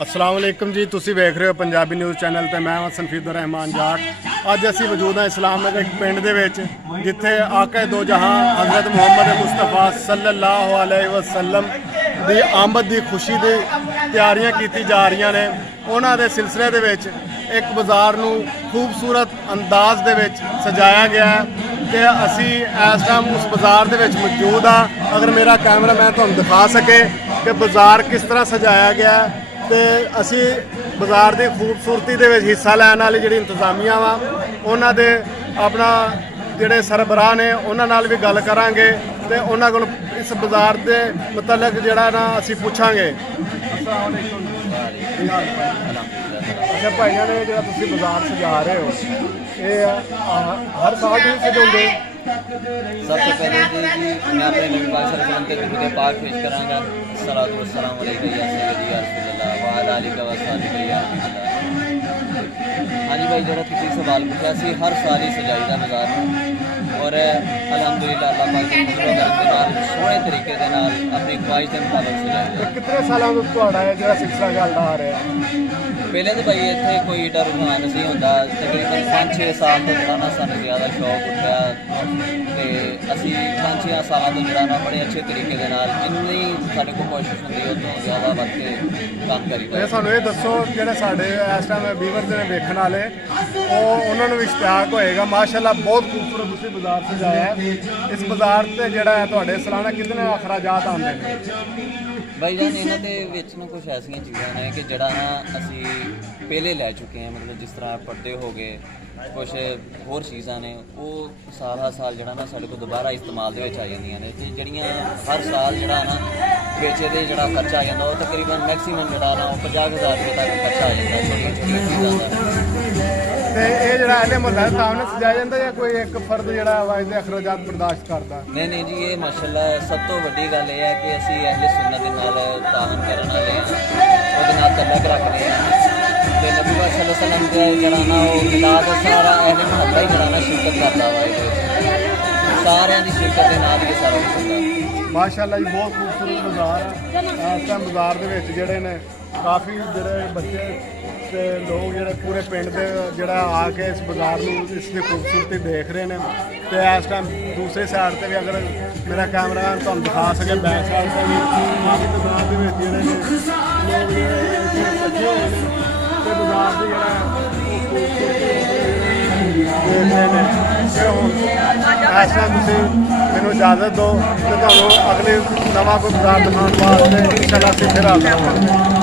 अस्सलाम वालेकुम जी, तुसी वेख रहे हो पंजाबी न्यूज़ चैनल ते मैं हां सनफीदुर रहमान जाट। अज असी मौजूद हाँ इस्लाम नगर एक पिंड दे विच जिथे आका दो जहां हज़रत मुहम्मद मुस्तफा सल्लल्लाहु अलैहि वसल्लम दी आमद दी खुशी दी तैयारियां कीती जा रही ने। उन्हां दे सिलसिले दे विच एक बाज़ार नूं खूबसूरत अंदाज दे विच सजाया गया है कि असी इस टाइम उस बाज़ार दे विच मौजूद हाँ। अगर मेरा कैमरा मैन तुहानूं दिखा सके कि बाज़ार किस तरह सजाया गया है तो असी बाज़ार की खूबसूरती के हिस्सा लैन वाली जी इंतजामिया वा उन्हों दे अपना जोड़े सरबराह ने उन्होंने भी गल करांगे तो उन्होंने को इस बाज़ार के मतलब जोड़ा ना असी पूछांगे। अच्छा भाइयों ने जो बाज़ार सजा रहे हो ये हर साल ही सजाते? सब तो पहले जी मैं अपने नबी पाक सल्लल्लाहु अलैहि वसल्लम के दुरूद पाक पेश करांगा। अस्सलातु वस्सलामु अलैका या सय्यदी या रसूलल्लाह व अला आलिका व सहाबिका या अल्लाह। हाँ जी भाई, जो किसी सवाल पूछा सी हर साल ही सजाईदा बाज़ार और अलहमदुलिल्लाह अल्लाह पाक के फज़ल व करम दे नाल सोहणे तरीके दे नाल अपनी ख्वाहिश के मुताबिक सजाईदा। कितने सालों तो तुहाड़ा है जो सिलसिला चलदा आ रहा है? पहले तो भाई इतने कोई ईडा रुझान नहीं होंदा, तकरीबन 5-6 साल तो जरा ना सानूं ज़्यादा शौक उठा तो असी 5-6 सालों तो जरा ना बड़े अच्छे तरीके के नाल जिन्नी साडे कोल कोशिश होंदी उस तो ज़्यादा वध के काम करीदा। सानूं ये दसो जिहड़े साडे इस टाइम व्यूअर्स ने वेखण वाले उन्होंने भी इश्तियाक होएगा। माशाअल्लाह बहुत खूबसूरत तुसीं बाज़ार सजाया है। इस बाज़ार से जिहड़ा है तुहाडे सालाना कितने अखराजात आउंदे ने? भाई जान इन्हों के कुछ ऐसा चीज़ा ने कि जरा ना असी पहले लै चुके हैं, मतलब जिस तरह पर्दे हो गए कुछ होर चीज़ा ने वो साल हर साल जरा ना साढ़े को दोबारा इस्तेमाल के आ जांदियां ने ते जड़ियाँ हर साल जरा ना बेचे दे जरा खर्चा आ जाता वो तकरीबन मैक्सीमम जरा ना 50,000 रुपये तक खर्चा आ जाता छोटी छोटी चीज़ों का। ते ये जरा अहले मुहल्ला दे सामने सजाया जाता या कोई एक फर्द जरा इसके अखराजात बर्दाश्त करता? नहीं जी, ये माशाल्लाह सब तो वड्डी गल यह है कि असी अहले सुन्नत दे नाल तावन करन वाले हां, ओहदे नाल तल्लक रखदे हां ते नबी पाक सल्लल्लाहु अलैहि वसल्लम दे जरा ना वो मिलाद सारा अहले मुहल्ला ही जरा ना शिरकत करदा वा इहदे सारिਆਂ ਦੀ शिरकत दे नाल ही सारा कुछ हुंदा। माशाअल्लाह जी बहुत खूबसूरत बाज़ार है। इस टाइम बाज़ार दे विच जिहड़े ने काफ़ी जिहड़े बच्चे ते लोग जिहड़े पूरे पिंड दे जिहड़ा आके इस बाज़ार नूं इसकी खूबसूरती देख रहे हैं। तो इस टाइम दूसरी साइड से भी अगर मेरा कैमरा तुहानूं दिखा सके बैक साइड से भी काफ़ी बाज़ार दे विच जिहड़े ने लोग इकट्ठे होए ने ते बाज़ार दी जिहड़ा इस टाइम तुसीं मैनूं इजाज़त दो तो तुहानूं अगले नवां कोई बाज़ार दिखाउण वास्ते इंशाअल्लाह असीं फिर हाज़र होवांगे।